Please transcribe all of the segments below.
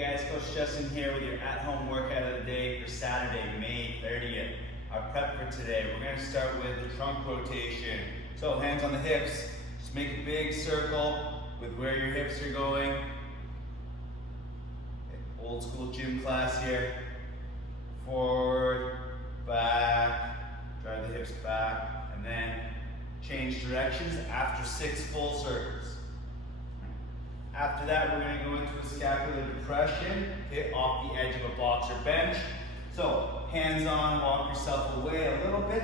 Guys, Coach Justin here with your at-home workout of the day for Saturday, May 30th. Our prep for today, we're going to start with the trunk rotation. So hands on the hips, just make a big circle with where your hips are going. Old school gym class here. Forward, back, drive the hips back, and then change directions after 6 full circles. After that, we're going to go into a scapular depression, okay, off the edge of a box or bench. So, hands on, walk yourself away a little bit.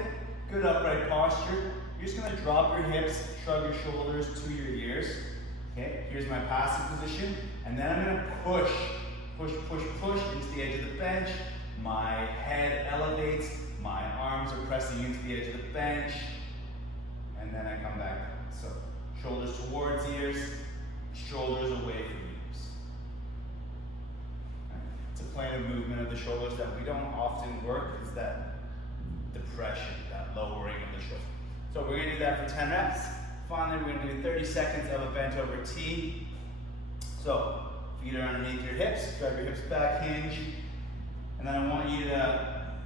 Good upright posture. You're just going to drop your hips, shrug your shoulders to your ears. Okay, here's my passive position. And then I'm going to push into the edge of the bench. My head elevates, my arms are pressing into the edge of the bench. And then I come back. So, shoulders towards ears. Shoulders away from ears. It's a plane of movement of the shoulders that we don't often work, is that depression, that lowering of the shoulder. So we're going to do that for 10 reps. Finally, we're going to do 30 seconds of a bent over T. So feet are underneath your hips, drive your hips back, hinge. And then I want you to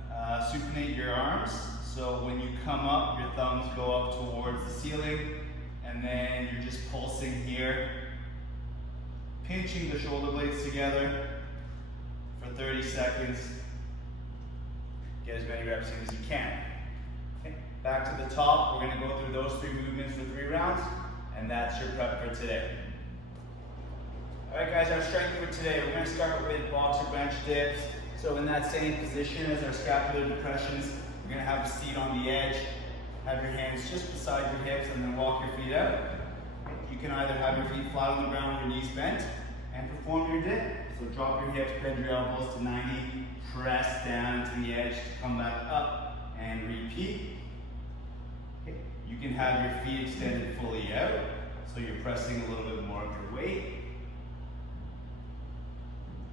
supinate your arms. So when you come up, your thumbs go up towards the ceiling, and then you're just pulsing here, pinching the shoulder blades together for 30 seconds. Get as many reps in as you can. Okay. Back to the top, we're going to go through those 3 movements for 3 rounds, and that's your prep for today. Alright guys, our strength for today, we're going to start with box or bench dips. So in that same position as our scapular depressions, we're going to have a seat on the edge, have your hands just beside your hips, and then walk your feet out. You can either have your feet flat on the ground or your knees bent and perform your dip. So drop your hips, bend your elbows to 90, press down to the edge to come back up and repeat. Okay. You can have your feet extended fully out, so you're pressing a little bit more of your weight.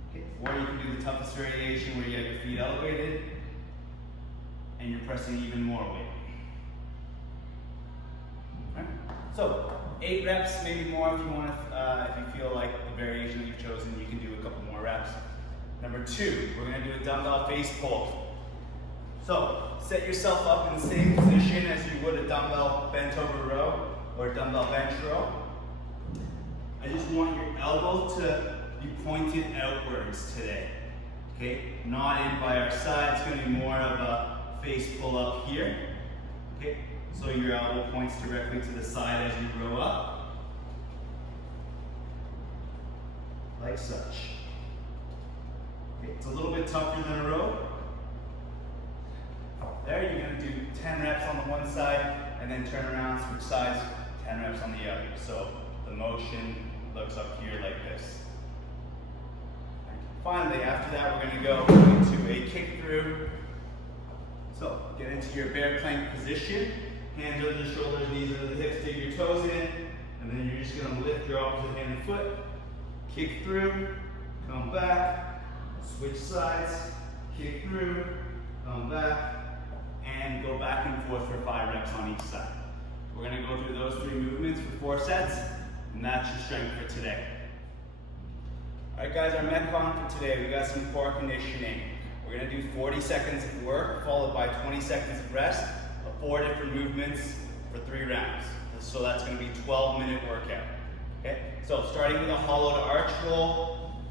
Okay. Or you can do the toughest variation where you have your feet elevated and you're pressing even more weight. So 8 reps, maybe more if you want to, if you feel like the variation that you've chosen, you can do a couple more reps. Number 2, we're going to do a dumbbell face pull. So set yourself up in the same position as you would a dumbbell bent over row or a dumbbell bench row. I just want your elbow to be pointed outwards today. Okay, not in by our side. It's going to be more of a face pull up here. Okay. So your elbow points directly to the side as you row up, like such. Okay, it's a little bit tougher than a row. There, you're going to do 10 reps on the one side, and then turn around, switch sides, 10 reps on the other. So the motion looks up here like this. Finally, after that, we're going to go into a kick through. So get into your bear plank position. Hands over the shoulders, knees over the hips, dig your toes in, and then you're just going to lift your opposite hand and foot, kick through, come back, switch sides, kick through, come back, and go back and forth for 5 reps on each side. We're going to go through those 3 movements for 4 sets, and that's your strength for today. Alright guys, our Metcon for today, we got some core conditioning. We're going to do 40 seconds of work, followed by 20 seconds of rest. 4 different movements for 3 rounds. So that's going to be a 12-minute workout. Okay? So starting with a hollow to arch roll.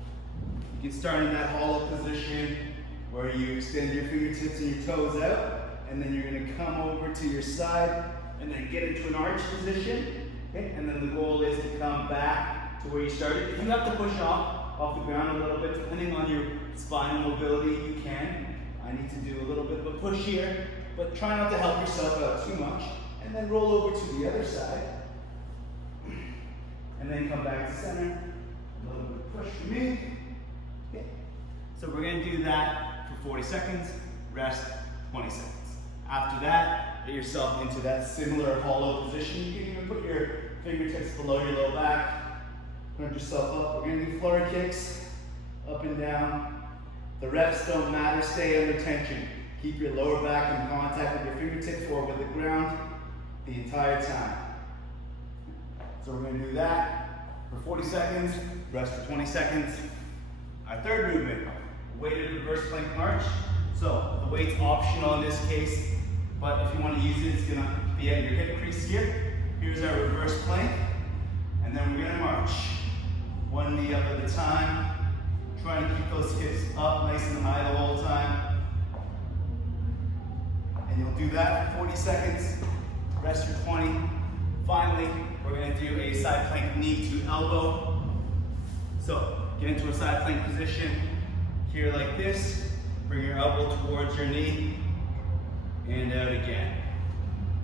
You can start in that hollow position where you extend your fingertips and your toes out, and then you're going to come over to your side and then get into an arch position. Okay? And then the goal is to come back to where you started. If you have to push off the ground a little bit, depending on your spinal mobility, you can. I need to do a little bit of a push here. But try not to help yourself out too much. And then roll over to the other side. And then come back to center. A little bit of push for me. Okay. So we're going to do that for 40 seconds. Rest 20 seconds. After that, get yourself into that similar hollow position. You can even put your fingertips below your low back. Put yourself up. We're going to do flurry kicks. Up and down. The reps don't matter. Stay under tension. Keep your lower back in contact with your fingertips or with the ground the entire time. So we're going to do that for 40 seconds, rest for 20 seconds. I Our third movement, weighted reverse plank march. So the weight's optional in this case, but if you want to use it, it's going to be at your hip crease here. Here's our reverse plank, and then we're going to march. One knee up at a time, trying to keep those hips up nice and high the whole time. And you'll do that for 40 seconds, rest your 20. Finally, we're going to do a side plank knee to elbow. So get into a side plank position here like this. Bring your elbow towards your knee and out again.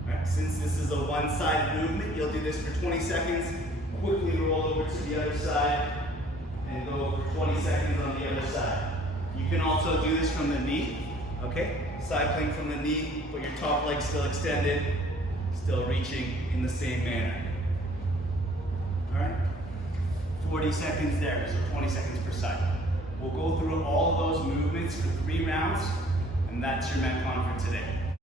All right, since this is a one-sided movement, you'll do this for 20 seconds. Quickly roll over to the other side and go for 20 seconds on the other side. You can also do this from the knee, okay? Side plank from the knee, but your top leg still extended, still reaching in the same manner. All right? 40 seconds there, so 20 seconds per side. We'll go through all of those movements for 3 rounds, and that's your Metcon for today.